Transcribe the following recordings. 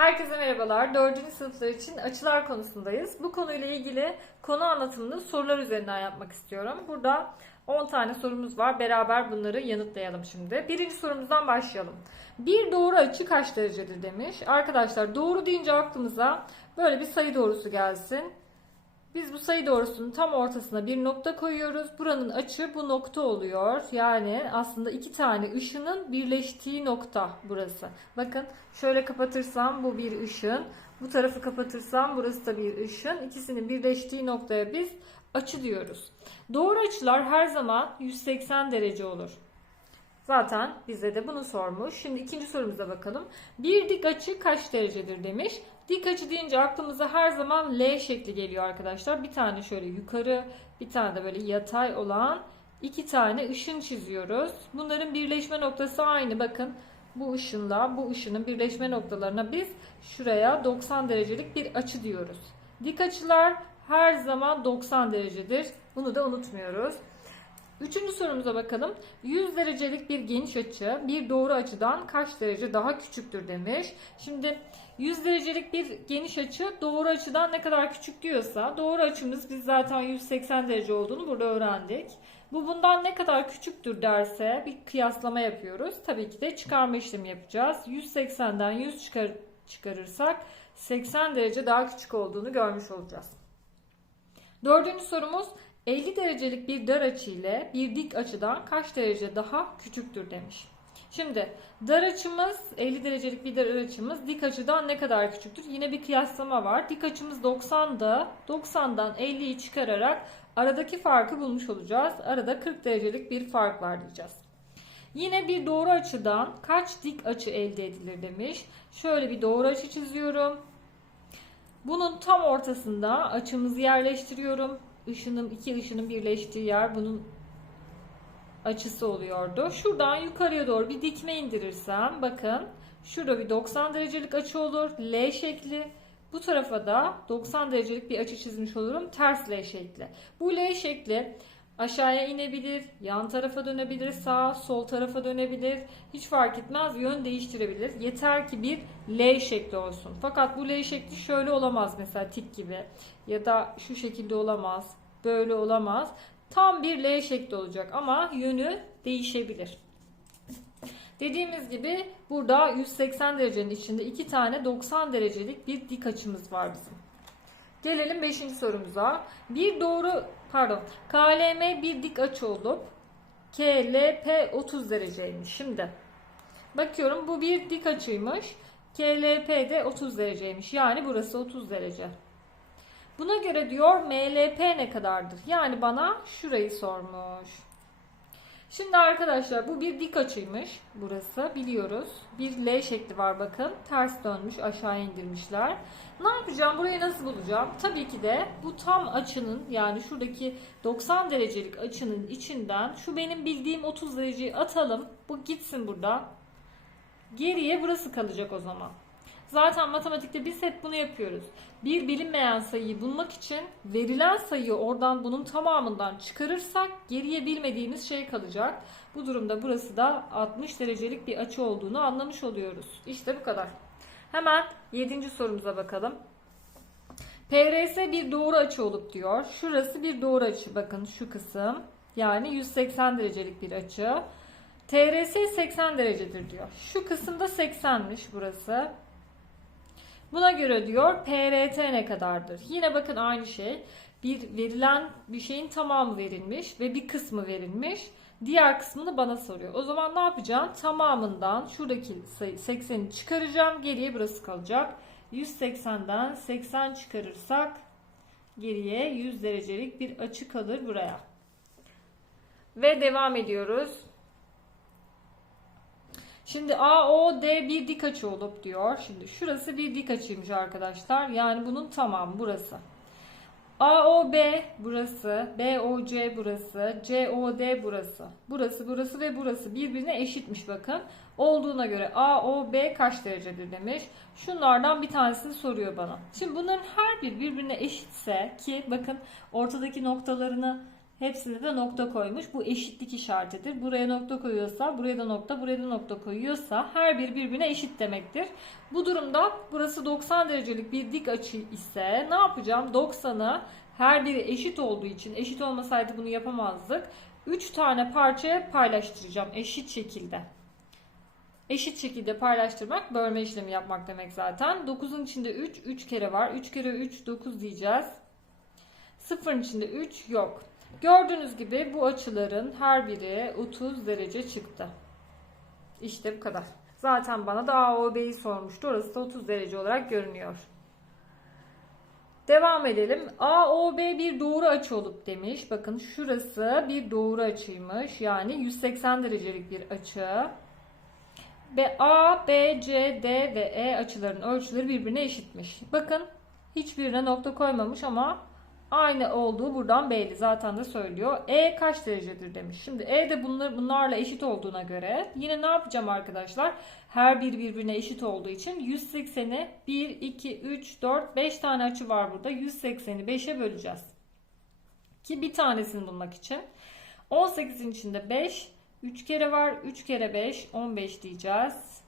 Herkese merhabalar. 4. sınıflar için açılar konusundayız. Bu konuyla ilgili konu anlatımını sorular üzerinden yapmak istiyorum. Burada 10 tane sorumuz var. Beraber bunları yanıtlayalım şimdi. Birinci sorumuzdan başlayalım. Bir doğru açı kaç derecedir demiş. Arkadaşlar doğru deyince aklımıza böyle bir sayı doğrusu gelsin. Biz bu sayı doğrusunun tam ortasına bir nokta koyuyoruz. Buranın açı bu nokta oluyor. Yani aslında iki tane ışının birleştiği nokta burası. Bakın şöyle kapatırsam bu bir ışın. Bu tarafı kapatırsam burası da bir ışın. İkisinin birleştiği noktaya biz açı diyoruz. Doğru açılar her zaman 180 derece olur. Zaten bize de bunu sormuş. Şimdi ikinci sorumuza bakalım. Bir dik açı kaç derecedir demiş. Dik açı deyince aklımıza her zaman L şekli geliyor arkadaşlar. Bir tane şöyle yukarı, bir tane de böyle yatay olan iki tane ışın çiziyoruz. Bunların birleşme noktası aynı. Bakın bu ışınla bu ışının birleşme noktalarına biz şuraya 90 derecelik bir açı diyoruz. Dik açılar her zaman 90 derecedir. Bunu da unutmuyoruz. Üçüncü sorumuza bakalım. 100 derecelik bir geniş açı bir doğru açıdan kaç derece daha küçüktür demiş. Şimdi 100 derecelik bir geniş açı doğru açıdan ne kadar küçük diyorsa doğru açımız biz zaten 180 derece olduğunu burada öğrendik. Bu bundan ne kadar küçüktür derse bir kıyaslama yapıyoruz. Tabii ki de çıkarma işlemi yapacağız. 180'den 100 çıkar, çıkarırsak 80 derece daha küçük olduğunu görmüş olacağız. Dördüncü sorumuz 50 derecelik bir dar açı ile bir dik açıdan kaç derece daha küçüktür demiş. Şimdi dar açımız 50 derecelik bir dar açımız dik açıdan ne kadar küçüktür? Yine bir kıyaslama var. Dik açımız 90'da 90'dan 50'yi çıkararak aradaki farkı bulmuş olacağız. Arada 40 derecelik bir fark var diyeceğiz. Yine bir doğru açıdan kaç dik açı elde edilir demiş. Şöyle bir doğru açı çiziyorum. Bunun tam ortasında açımızı yerleştiriyorum. Işının iki ışının birleştiği yer bunun açısı oluyordu. Şuradan yukarıya doğru bir dikme indirirsem bakın şurada bir 90 derecelik açı olur. L şekli. Bu tarafa da 90 derecelik bir açı çizmiş olurum. Ters L şekli. Bu L şekli aşağıya inebilir, yan tarafa dönebilir, sağ, sol tarafa dönebilir. Hiç fark etmez, yön değiştirebilir. Yeter ki bir L şekli olsun. Fakat bu L şekli şöyle olamaz mesela tik gibi ya da şu şekilde olamaz, böyle olamaz. Tam bir L şekli olacak ama yönü değişebilir. Dediğimiz gibi burada 180 derecenin içinde iki tane 90 derecelik bir dik açımız var bizim. Gelelim 5. sorumuza. Bir doğru pardon KLM bir dik açı olup KLP 30 dereceymiş. Şimdi bakıyorum bu bir dik açıymış. KLP de 30 dereceymiş. Yani burası 30 derece. Buna göre diyor MLP ne kadardır? Yani bana şurayı sormuş. Şimdi arkadaşlar bu bir dik açıymış burası biliyoruz. Bir L şekli var bakın. Ters dönmüş aşağı indirmişler. Ne yapacağım? Burayı nasıl bulacağım? Tabii ki de bu tam açının yani şuradaki 90 derecelik açının içinden şu benim bildiğim 30 dereceyi atalım. Bu gitsin burada. Geriye burası kalacak o zaman. Zaten matematikte biz hep bunu yapıyoruz. Bir bilinmeyen sayıyı bulmak için verilen sayıyı oradan bunun tamamından çıkarırsak geriye bilmediğimiz şey kalacak. Bu durumda burası da 60 derecelik bir açı olduğunu anlamış oluyoruz. İşte bu kadar. Hemen 7. sorumuza bakalım. PRS bir doğru açı olup diyor. Şurası bir doğru açı. Bakın şu kısım. Yani 180 derecelik bir açı. TRS 80 derecedir diyor. Şu kısımda 80'miş burası. Buna göre diyor PRT ne kadardır? Yine bakın aynı şey. Bir verilen bir şeyin tamamı verilmiş ve bir kısmı verilmiş. Diğer kısmını bana soruyor. O zaman ne yapacağım? Tamamından şuradaki 80'i çıkaracağım. Geriye burası kalacak. 180'den 80 çıkarırsak geriye 100 derecelik bir açı kalır buraya. Ve devam ediyoruz. Şimdi AOD bir dik açı olup diyor. Şimdi şurası bir dik açıymış arkadaşlar. Yani bunun tamamı burası. AOB burası, BOC burası, COD burası. Burası, burası ve burası birbirine eşitmiş bakın. Olduğuna göre AOB kaç derecedir demiş. Şunlardan bir tanesini soruyor bana. Şimdi bunların her bir birbirine eşitse ki bakın ortadaki noktalarını Hepsinde de nokta koymuş. Bu eşitlik işaretidir. Buraya nokta koyuyorsa, buraya da nokta, buraya da nokta koyuyorsa her bir birbirine eşit demektir. Bu durumda burası 90 derecelik bir dik açı ise ne yapacağım? 90'ı her biri eşit olduğu için eşit olmasaydı bunu yapamazdık. 3 tane parçaya paylaştıracağım eşit şekilde. Eşit şekilde paylaştırmak bölme işlemi yapmak demek zaten. 9'un içinde 3, 3 kere var. 3 kere 3, 9 diyeceğiz. 0'ın içinde 3 yok. Gördüğünüz gibi bu açıların her biri 30 derece çıktı. İşte bu kadar. Zaten bana da AOB'yi sormuştu. Orası da 30 derece olarak görünüyor. Devam edelim. AOB bir doğru açı olup demiş. Bakın şurası bir doğru açıymış. Yani 180 derecelik bir açı. Ve A, B, C, D ve E açıların ölçüleri birbirine eşitmiş. Bakın hiçbirine nokta koymamış ama aynı olduğu buradan belli. Zaten de söylüyor. E kaç derecedir demiş. Şimdi E de bunlar, bunlarla eşit olduğuna göre yine ne yapacağım arkadaşlar? Her bir birbirine eşit olduğu için 180'i 1, 2, 3, 4, 5 tane açı var burada. 180'i 5'e böleceğiz. Ki bir tanesini bulmak için. 18'in içinde 5, 3 kere var. 3 kere 5, 15 diyeceğiz.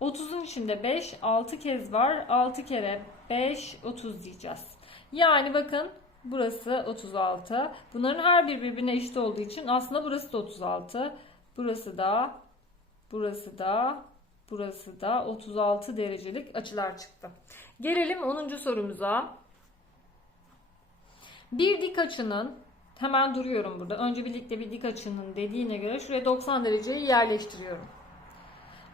30'un içinde 5, 6 kez var. 6 kere 5, 30 diyeceğiz. Yani bakın burası 36. Bunların her biri birbirine eşit olduğu için aslında burası da 36. Burası da, burası da, burası da 36 derecelik açılar çıktı. Gelelim 10. sorumuza. Bir dik açının hemen duruyorum burada. Önce birlikte bir dik açının dediğine göre şuraya 90 dereceyi yerleştiriyorum.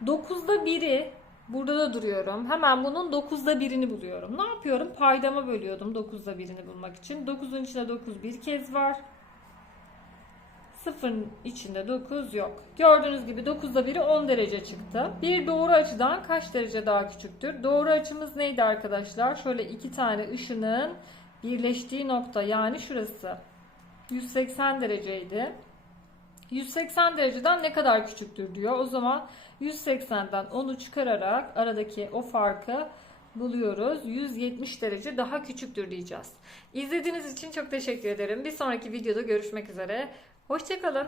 9'da 1'i burada da duruyorum. Hemen bunun 9'da 1'ini buluyorum. Ne yapıyorum? Paydama bölüyordum 9'da 1'ini bulmak için. 9'un içinde 9 bir kez var. 0'ın içinde 9 yok. Gördüğünüz gibi 9'da 1'i 10 derece çıktı. Bir doğru açıdan kaç derece daha küçüktür? Doğru açımız neydi arkadaşlar? Şöyle iki tane ışının birleştiği nokta yani şurası. 180 dereceydi. 180 dereceden ne kadar küçüktür diyor. O zaman 180'den 10'u çıkararak aradaki o farkı buluyoruz. 170 derece daha küçüktür diyeceğiz. İzlediğiniz için çok teşekkür ederim. Bir sonraki videoda görüşmek üzere. Hoşçakalın.